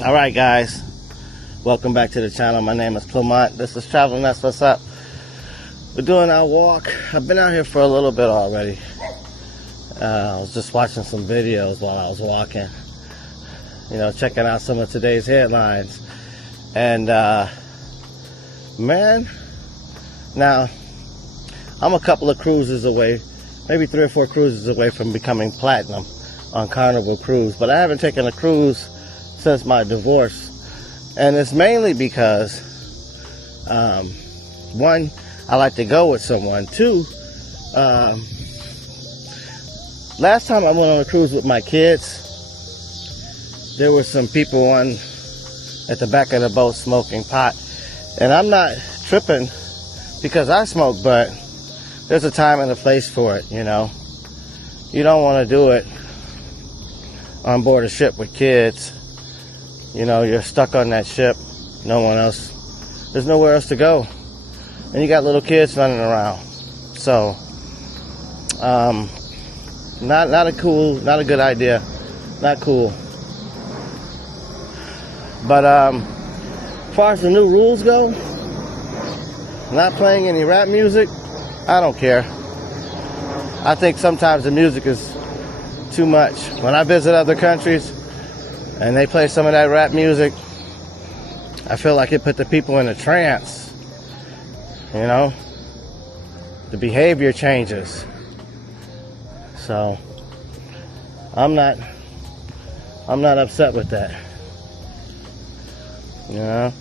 Alright guys, welcome back to the channel. My name is Pomont. This is Traveling. That's what's up. We're doing our walk. I've been out here for a little bit already. I was just watching some videos while I was walking, you know, checking out some of today's headlines. And man, now I'm a couple of cruises away, maybe 3 or 4 cruises away from becoming platinum on Carnival Cruise, but I haven't taken a cruise since my divorce. And it's mainly because one, I like to go with someone. 2, last time I went on a cruise with my kids, there were some people at the back of the boat smoking pot. And I'm not tripping because I smoke, but there's a time and a place for it, you know. You don't want to do it on board a ship with kids. You know, you're stuck on that ship. No one else. There's nowhere else to go. And you got little kids running around. So, not a good idea. Not cool. But as far as the new rules go, not playing any rap music, I don't care. I think sometimes the music is too much. When I visit other countries and they play some of that rap music, I feel like it put the people in a trance. You know, the behavior changes. So I'm not upset with that. You know,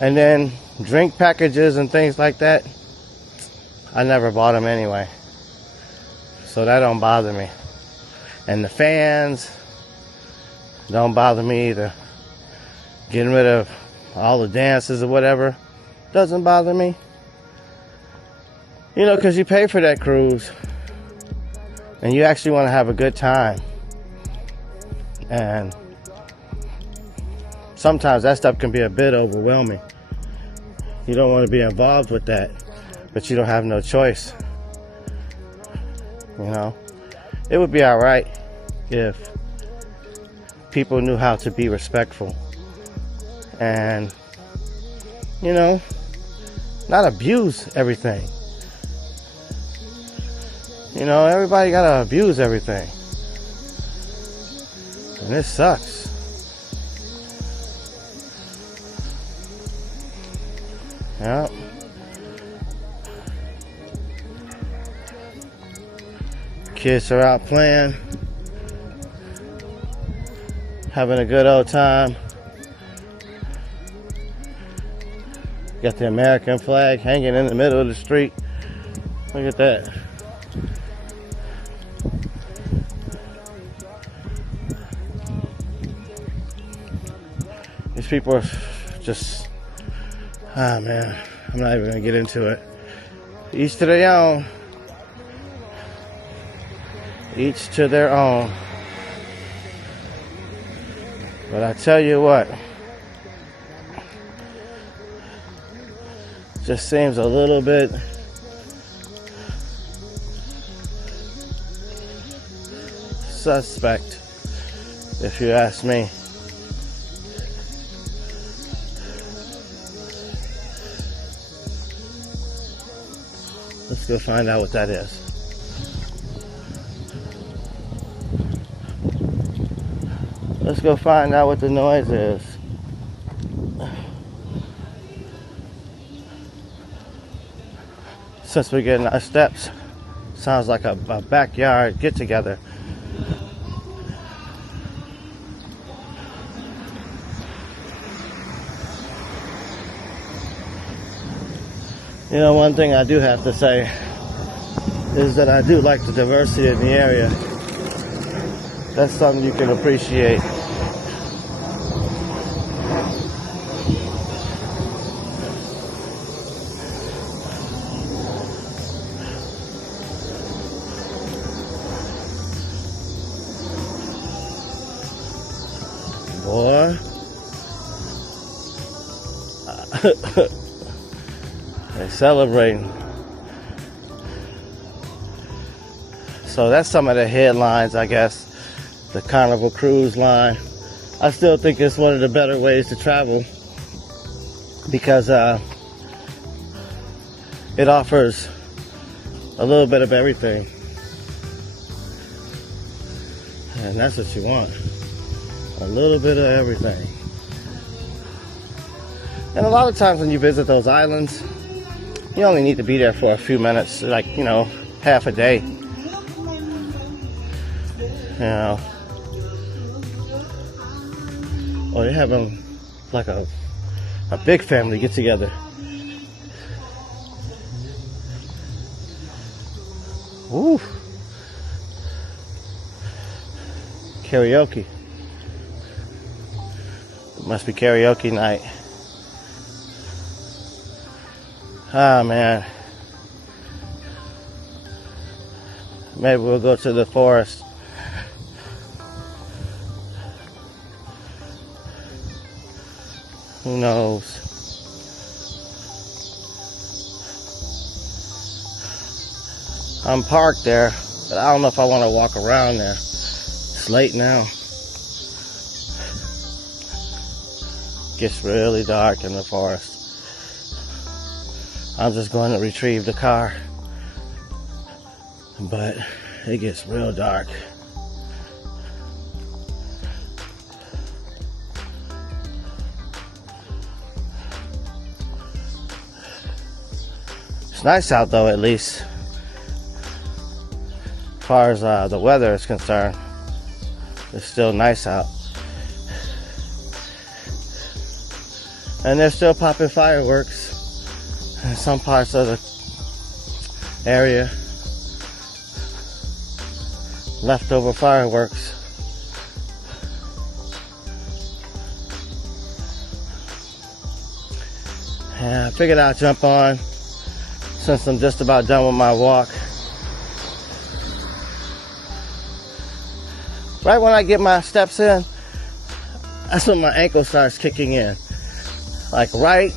and then drink packages and things like that, I never bought them anyway, so that don't bother me. And the fans don't bother me either. Getting rid of all the dances or whatever doesn't bother me. You know, because you pay for that cruise and you actually want to have a good time. And sometimes that stuff can be a bit overwhelming. You don't want to be involved with that, but you don't have no choice. You know, it would be all right if people knew how to be respectful and, you know, not abuse everything. You know, everybody gotta abuse everything, and this sucks. Yeah. Kids are out playing, having a good old time. Got the American flag hanging in the middle of the street. Look at that. These people are just, man, I'm not even gonna get into it. Each to their own. Each to their own. But I tell you what, just seems a little bit suspect, if you ask me. Let's go find out what that is. Let's go find out what the noise is. Since we're getting our steps, sounds like a backyard get together. You know, one thing I do have to say is that I do like the diversity in the area. That's something you can appreciate. Boy. They're celebrating. So that's some of the headlines, I guess. The Carnival Cruise Line. I still think it's one of the better ways to travel because it offers a little bit of everything. And that's what you want. A little bit of everything. And a lot of times when you visit those islands, you only need to be there for a few minutes, like, you know, half a day. You know. Or they're having like a big family get together. Ooh. Karaoke. It must be karaoke night. Ah, man. Maybe we'll go to the forest. Who knows? I'm parked there, but I don't know if I want to walk around there. It's late now. Gets really dark in the forest. I'm just going to retrieve the car, but it gets real dark. It's nice out though, at least as far as the weather is concerned. It's still nice out, and they're still popping fireworks in some parts of the area. Leftover fireworks. And I figured I'd jump on since I'm just about done with my walk. Right when I get my steps in, that's when my ankle starts kicking in. Like right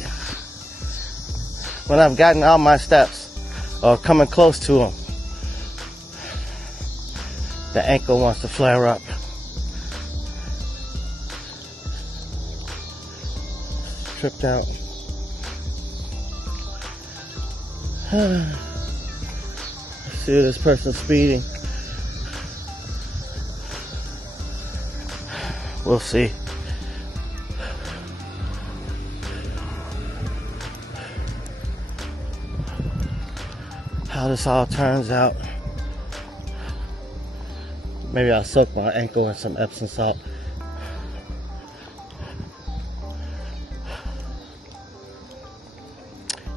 when I've gotten all my steps or coming close to them, the ankle wants to flare up. Tripped out. Let's see this person's speeding. We'll see. How this all turns out. Maybe I'll soak my ankle in some Epsom salt.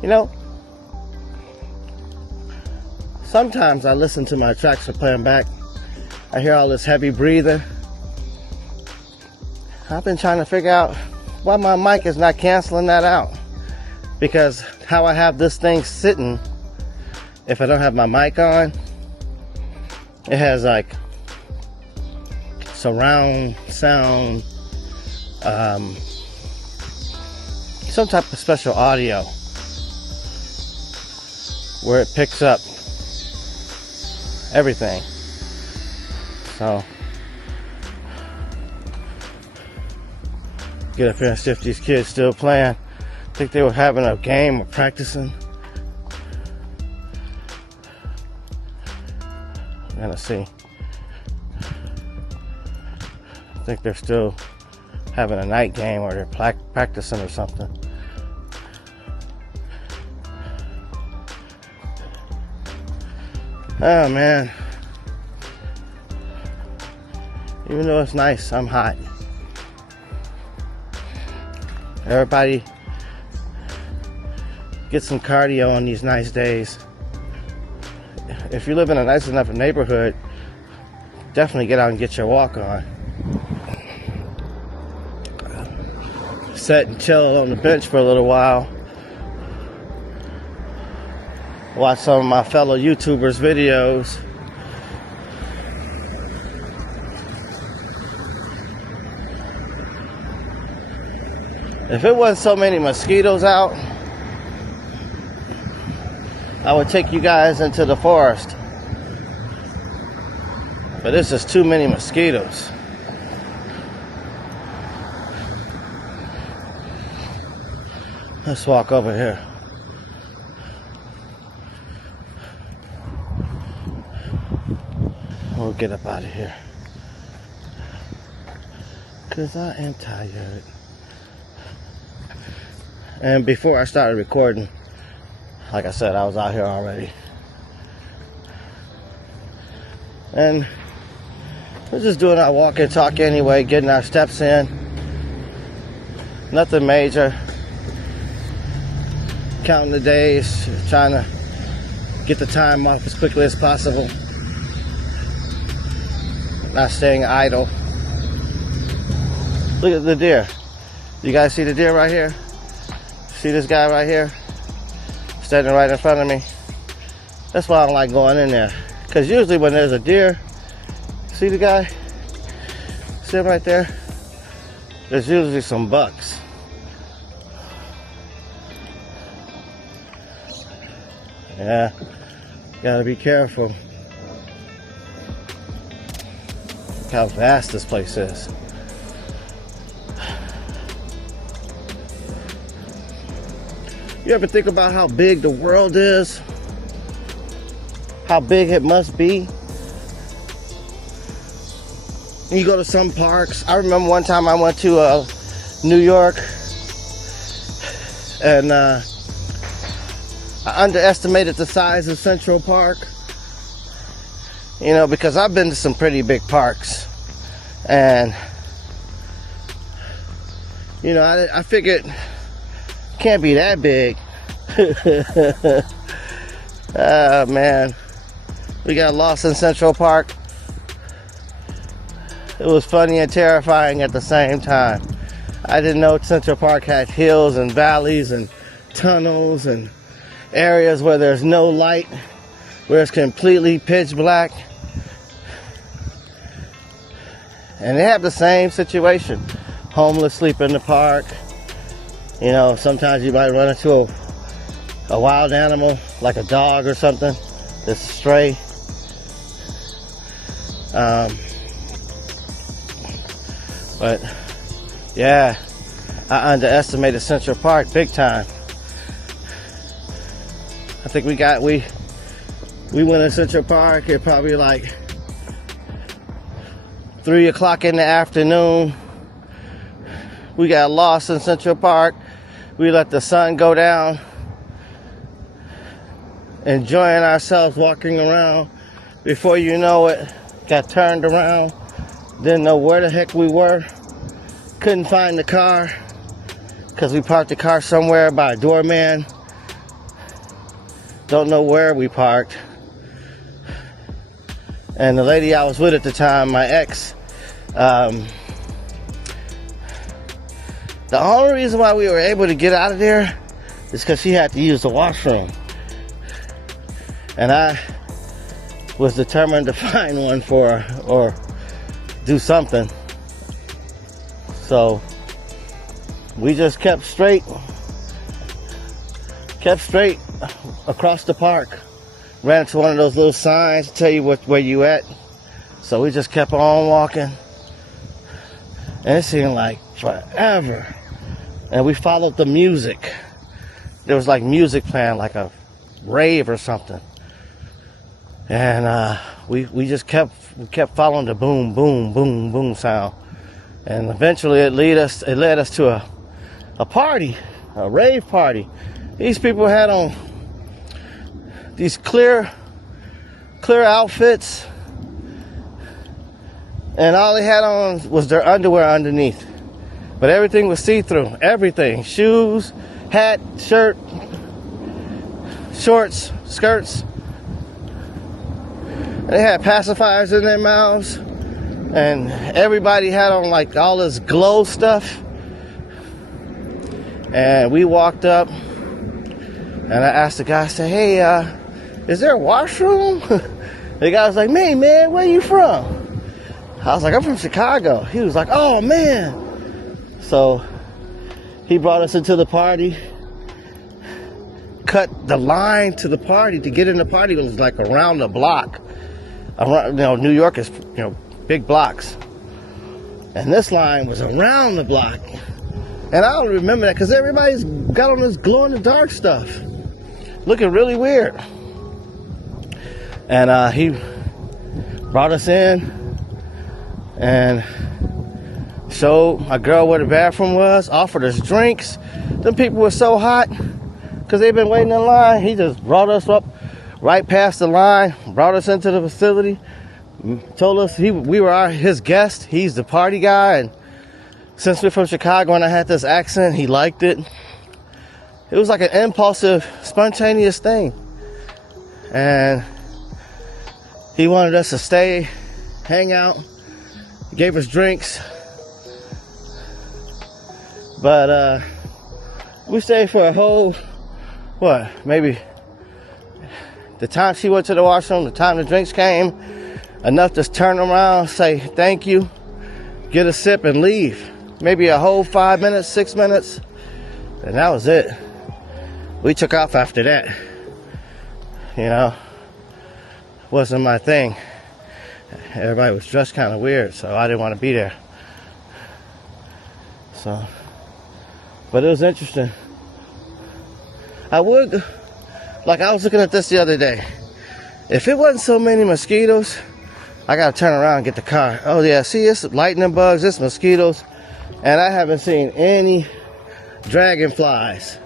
You know, sometimes I listen to my tracks for playing back. I hear all this heavy breathing. I've been trying to figure out why my mic is not canceling that out. Because how I have this thing sitting, if I don't have my mic on, it has like surround sound, some type of special audio where it picks up everything. So get up here and see if these kids still playing. I think they were having a game or practicing. I'm gonna see. I think they're still having a night game or they're practicing or something. Oh man. Even though it's nice, I'm hot. Everybody get some cardio on these nice days. If you live in a nice enough neighborhood, definitely get out and get your walk on. Sit and chill on the bench for a little while. Watch some of my fellow YouTubers' videos. If it wasn't so many mosquitoes out, I would take you guys into the forest. But this is too many mosquitoes. Let's walk over here. We'll get up out of here. Cause I am tired. And before I started recording, like I said, I was out here already. And we're just doing our walk and talk anyway, getting our steps in. Nothing major. Counting the days, trying to get the time off as quickly as possible. Not staying idle. Look at the deer. You guys see the deer right here? See this guy right here? Standing right in front of me. That's why I don't like going in there. Because usually when there's a deer, see the guy? See him right there? There's usually some bucks. Yeah, gotta be careful. Look how vast this place is. You ever think about how big the world is? How big it must be? You go to some parks. I remember one time I went to New York and I underestimated the size of Central Park. You know, because I've been to some pretty big parks. And, you know, I figured it can't be that big. Oh, man. We got lost in Central Park. It was funny and terrifying at the same time. I didn't know Central Park had hills and valleys and tunnels and areas where there's no light, where it's completely pitch black. And they have the same situation. Homeless sleep in the park. You know, sometimes you might run into a wild animal, like a dog or something, that's stray. But yeah, I underestimated Central Park big time. I think we went to Central Park at probably like 3 o'clock in the afternoon. We got lost in Central Park. We let the sun go down, enjoying ourselves walking around. Before you know it, got turned around. Didn't know where the heck we were. Couldn't find the car because we parked the car somewhere by a doorman. Don't know where we parked. And the lady I was with at the time, my ex, the only reason why we were able to get out of there is because she had to use the washroom. And I was determined to find one for her or do something. So we just kept straight across the park. Ran into one of those little signs to tell you where you at. So we just kept on walking. And it seemed like forever. And we followed the music. There was like music playing, like a rave or something. And we just kept following the boom, boom, boom, boom sound. And eventually it led us to a party, a rave party. These people had on these clear outfits, and all they had on was their underwear underneath. But everything was see-through. Everything. Shoes, hat, shirt, shorts, skirts. They had pacifiers in their mouths. And everybody had on like all this glow stuff. And we walked up. And I asked the guy, I said, hey, is there a washroom? The guy was like, hey, man, where you from? I was like, I'm from Chicago. He was like, oh, man. So he brought us into the party. Cut the line to the party. To get in the party was like around the block. Around, New York is, big blocks. And this line was around the block. And I don't remember that because everybody's got on this glow-in-the-dark stuff. Looking really weird. And he brought us in and showed my girl where the bathroom was, offered us drinks. Them people were so hot because they've been waiting in line. He just brought us up right past the line, brought us into the facility, told us we were his guest. He's the party guy, and since we're from Chicago and I had this accent, he liked it. It was like an impulsive, spontaneous thing. And he wanted us to stay, hang out. He gave us drinks. But we stayed for a whole, maybe the time she went to the washroom, the time the drinks came, enough to turn around, say thank you, get a sip and leave. Maybe a whole 5 minutes, 6 minutes, and that was it. We took off after that. You know, wasn't my thing. Everybody was dressed kind of weird, so I didn't want to be there. So, but it was interesting. I was looking at this the other day. If it wasn't so many mosquitoes, I gotta turn around and get the car. Oh yeah, see, it's lightning bugs, it's mosquitoes, and I haven't seen any dragonflies.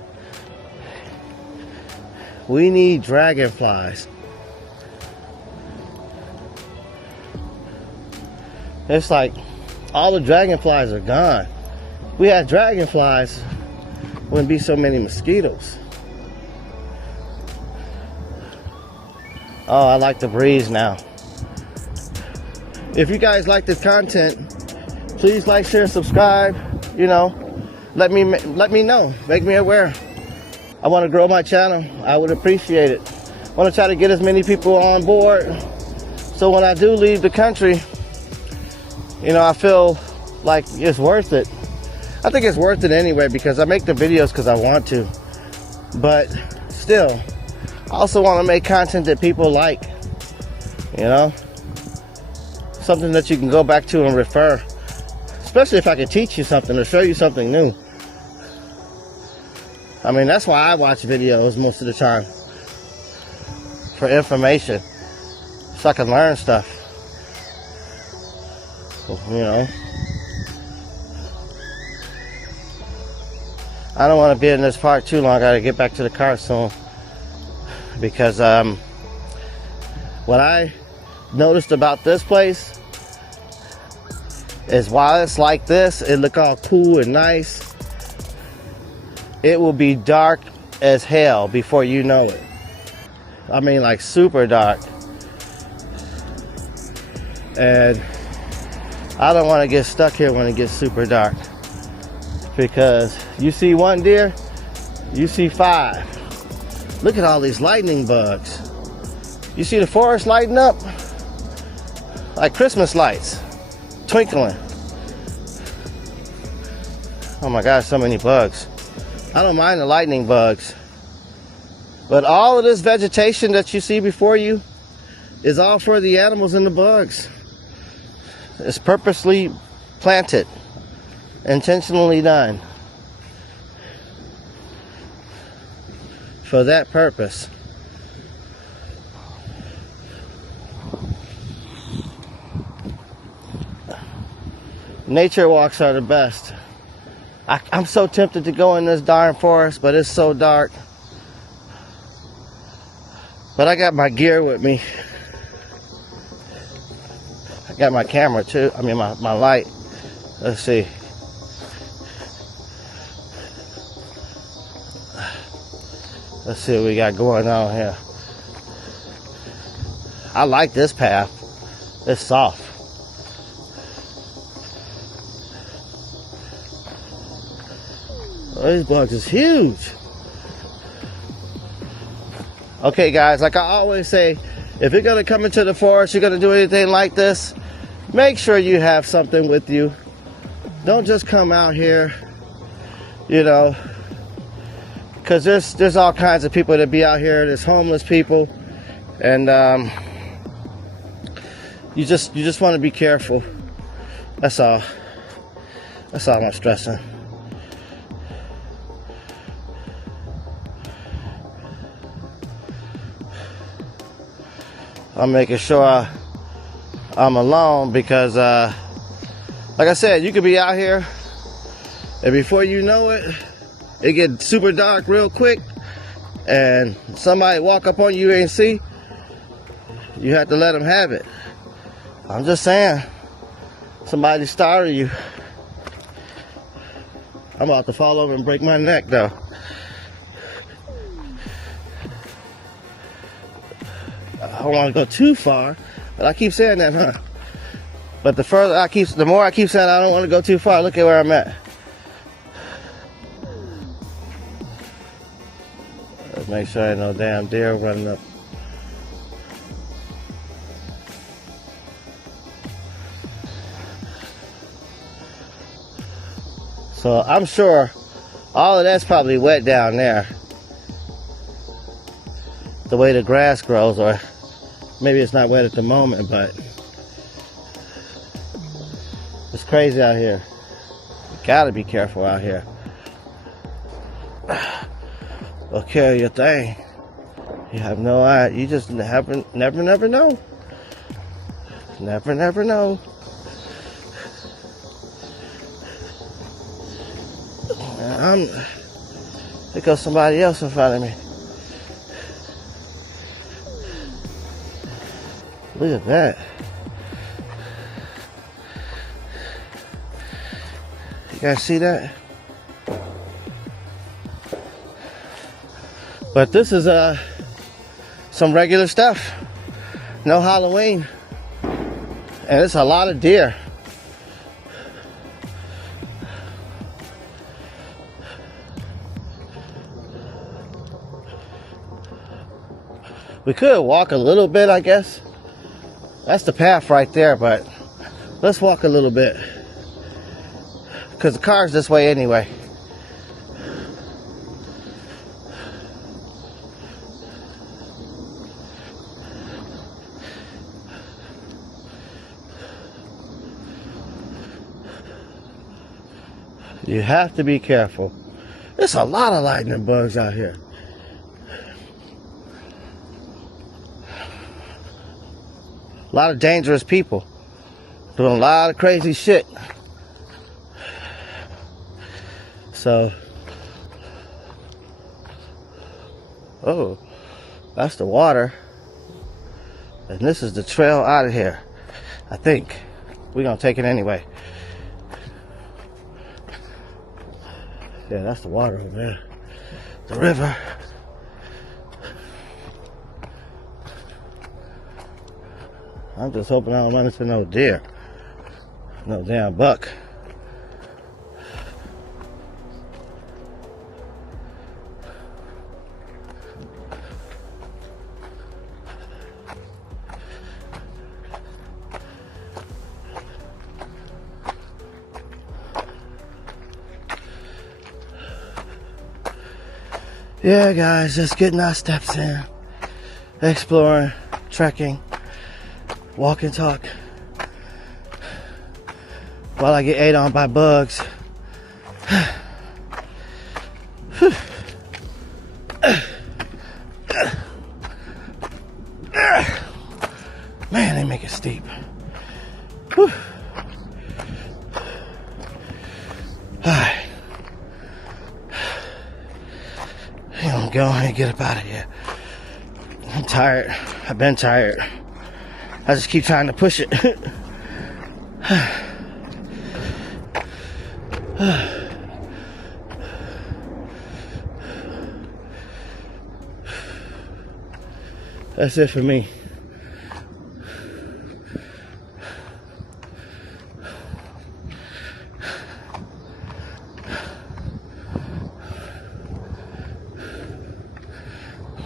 We need dragonflies. It's like all the dragonflies are gone. If we had dragonflies, wouldn't be so many mosquitoes. Oh, I like the breeze now. If you guys like this content, please like, share, subscribe. You know, let me know, make me aware. I want to grow my channel. I would appreciate it. I want to try to get as many people on board, so when I do leave the country, you know, I feel like it's worth it. I think it's worth it anyway because I make the videos because I want to. But still, I also want to make content that people like. You know? Something that you can go back to and refer. Especially if I can teach you something or show you something new. I mean, that's why I watch videos most of the time. For information. So I can learn stuff. You know. I don't want to be in this park too long. I gotta get back to the car soon. Because what I noticed about this place is while it's like this, it look all cool and nice, it will be dark as hell before you know it. I mean, like super dark. And I don't want to get stuck here when it gets super dark, because you see one deer, you see 5. Look at all these lightning bugs. You see the forest lighting up like Christmas lights, twinkling. Oh my gosh, so many bugs. I don't mind the lightning bugs, but all of this vegetation that you see before you is all for the animals and the bugs. It's purposely planted, intentionally done for that purpose. Nature walks are the best. I'm so tempted to go in this darn forest, but it's so dark. But I got my gear with me. I got my camera too. I mean my light. Let's see. Let's see what we got going on here. I like this path. It's soft. Oh, these bugs is huge. Okay guys, like I always say, if you're gonna come into the forest, you're gonna do anything like this, make sure you have something with you. Don't just come out here, you know, because there's all kinds of people that be out here. There's homeless people, and you just want to be careful. That's all. That's all I'm stressing. I'm making sure I'm alone because, like I said, you could be out here and before you know it, it gets super dark real quick and somebody walk up on you and see, you have to let them have it. I'm just saying, somebody started you. I'm about to fall over and break my neck though. I don't want to go too far, but I keep saying that, huh? But the more I keep saying I don't want to go too far, look at where I'm at. Let's make sure ain't no damn deer running up. So I'm sure all of that's probably wet down there. The way the grass grows, or maybe it's not wet at the moment, but it's crazy out here. You gotta be careful out here. Well, carry your thing. You have no idea. You just never know. Never know. There goes somebody else in front of me. Look at that. You guys see that? But this is some regular stuff. No Halloween. And it's a lot of deer. We could walk a little bit, I guess. That's the path right there, but let's walk a little bit. Because the car's this way anyway. You have to be careful. There's a lot of lightning bugs out here. A lot of dangerous people doing a lot of crazy shit. So, oh, that's the water. And this is the trail out of here. I think we're gonna take it anyway. Yeah, that's the water over there. The river. I'm just hoping I don't run into no deer. No damn buck. Yeah, guys, just getting our steps in. Exploring, trekking. Walk and talk while I get ate on by bugs. Man, they make it steep. All right. I'm going to get up out of here. I'm tired. I've been tired. I just keep trying to push it. That's it for me.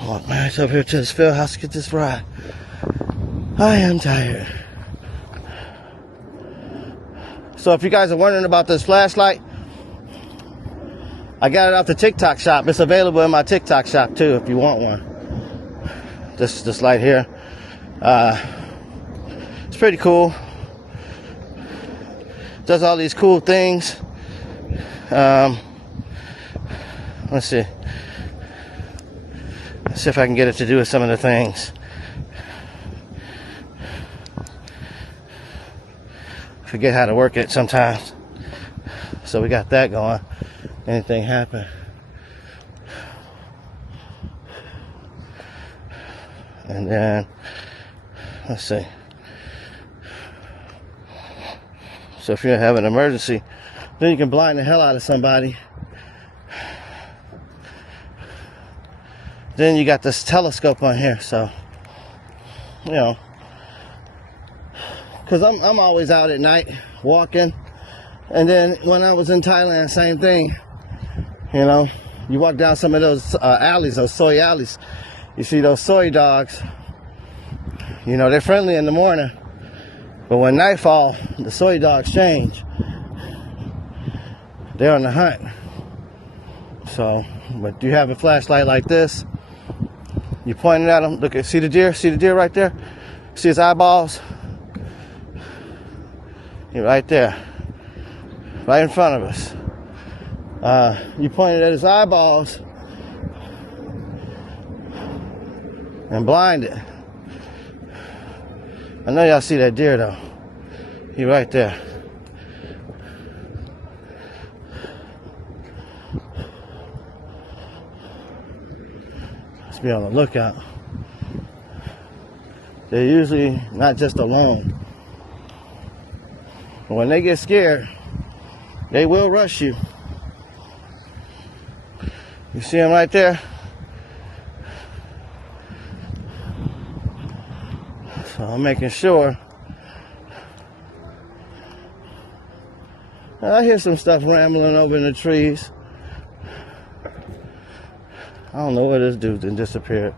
Walk my ass over here to this field house to get this ride. I am tired. So if you guys are wondering about this flashlight, I got it off the TikTok shop. It's available in my TikTok shop too if you want one. This light here. It's pretty cool. Does all these cool things. Let's see. Let's see if I can get it to do some of the things. forget how to work it sometimes. So we got that going. Anything happen. And then, let's see. So if you have an emergency, then you can blind the hell out of somebody. Then you got this telescope on here, so, you know, because I'm always out at night walking. And then when I was in Thailand, same thing. You know, you walk down some of those alleys, those soy alleys. You see those soy dogs. You know, they're friendly in the morning. But when nightfall, the soy dogs change. They're on the hunt. So, but you have a flashlight like this. You point it at them. Look at, see the deer? See the deer right there? See his eyeballs? He's right there. Right in front of us. You point it at his eyeballs and blind it. I know y'all see that deer though. He right there. Let's be on the lookout. They're usually not just alone. When they get scared, they will rush you. You see them right there? So I'm making sure. I hear some stuff rambling over in the trees. I don't know where this dude then disappeared.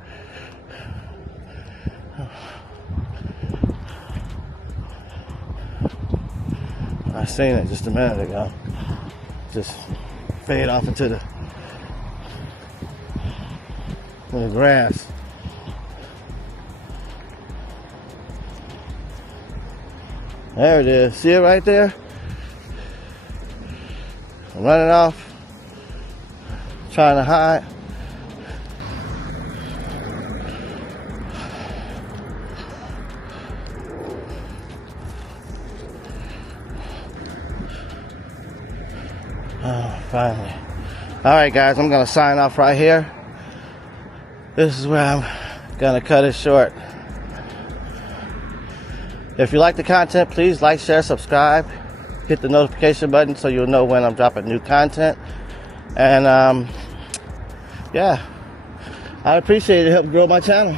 I seen it just a minute ago. Just fade off into the grass. There it is. See it right there? I'm running off, trying to hide. Oh, finally. Alright guys, I'm going to sign off right here. This is where I'm going to cut it short. If you like the content, please like, share, subscribe. Hit the notification button so you'll know when I'm dropping new content. And yeah, I appreciate it. Help grow my channel.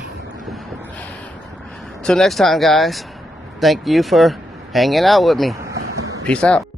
Till next time, guys. Thank you for hanging out with me. Peace out.